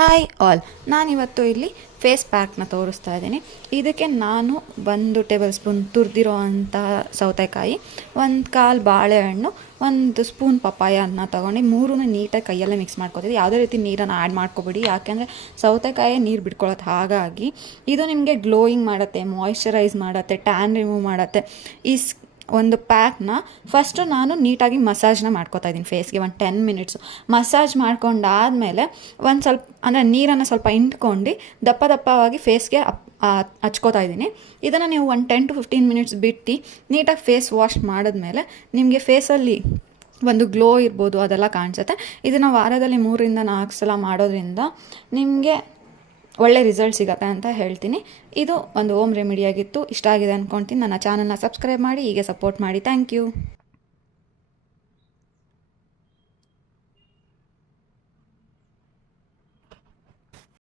Hi all, ನಾನಿವತ್ತು ಇಲ್ಲಿ face ಪ್ಯಾಕ್ನ ತೋರಿಸ್ತಾ ಇದ್ದೀನಿ. ಇದಕ್ಕೆ ನಾನು 1 ಟೇಬಲ್ ಸ್ಪೂನ್ ತುರಿದಿರೋ ಅಂಥ ಸೌತೆಕಾಯಿ, 1/4 ಬಾಳೆಹಣ್ಣು, 1 ಸ್ಪೂನ್ ಪಪ್ಪಾಯನ್ನ ತೊಗೊಂಡು ಮೂರನ್ನು ನೀಟಾಗಿ ಕೈಯಲ್ಲೇ ಮಿಕ್ಸ್ ಮಾಡ್ಕೊತಿದ್ದೆ. ಯಾವುದೇ ರೀತಿ ನೀರನ್ನು ಆ್ಯಡ್ ಮಾಡ್ಕೊಬೇಡಿ, ಯಾಕೆಂದರೆ ಸೌತೆಕಾಯಿ ನೀರು ಬಿಟ್ಕೊಳ್ಳೋದು. ಹಾಗಾಗಿ ಇದು ನಿಮಗೆ ಗ್ಲೋಯಿಂಗ್ ಮಾಡುತ್ತೆ, ಮಾಯಿಶ್ಚರೈಸ್ ಮಾಡುತ್ತೆ, ಟ್ಯಾನ್ ರಿಮೂವ್ ಮಾಡುತ್ತೆ. ಒಂದು ಪ್ಯಾಕ್ನ ಫಸ್ಟು ನಾನು ನೀಟಾಗಿ ಮಸಾಜ್ನ ಮಾಡ್ಕೊತಾ ಇದ್ದೀನಿ ಫೇಸ್ಗೆ. 10 ಮಿನಿಟ್ಸು ಮಸಾಜ್ ಮಾಡ್ಕೊಂಡಾದಮೇಲೆ ಸ್ವಲ್ಪ ಅಂದರೆ ನೀರನ್ನು ಸ್ವಲ್ಪ ಇಂಟ್ಕೊಂಡು ದಪ್ಪವಾಗಿ ಫೇಸ್ಗೆ ಹಚ್ಕೋತಾ ಇದ್ದೀನಿ. ಇದನ್ನು ನೀವು 10 to 15 ಮಿನಿಟ್ಸ್ ಬಿಟ್ಟು ನೀಟಾಗಿ ಫೇಸ್ ವಾಶ್ ಮಾಡಿದ್ಮೇಲೆ ನಿಮಗೆ ಫೇಸಲ್ಲಿ ಒಂದು ಗ್ಲೋ ಇರ್ಬೋದು, ಅದೆಲ್ಲ ಕಾಣಿಸುತ್ತೆ. ಇದನ್ನು ವಾರದಲ್ಲಿ 3-4 ಸಲ ಮಾಡೋದ್ರಿಂದ ನಿಮಗೆ ಒಳ್ಳೆ ರಿಸಲ್ಟ್ ಸಿಗುತ್ತೆ ಅಂತ ಹೇಳ್ತೀನಿ. ಇದು ಒಂದು ಹೋಮ್ ರೆಮಿಡಿಯಾಗಿತ್ತು. ಇಷ್ಟ ಆಗಿದೆ ಅಂದ್ಕೊಳ್ತೀನಿ. ನನ್ನ ಚಾನಲ್ನ ಸಬ್ಸ್ಕ್ರೈಬ್ ಮಾಡಿ, ಹೀಗೆ ಸಪೋರ್ಟ್ ಮಾಡಿ. Thank you.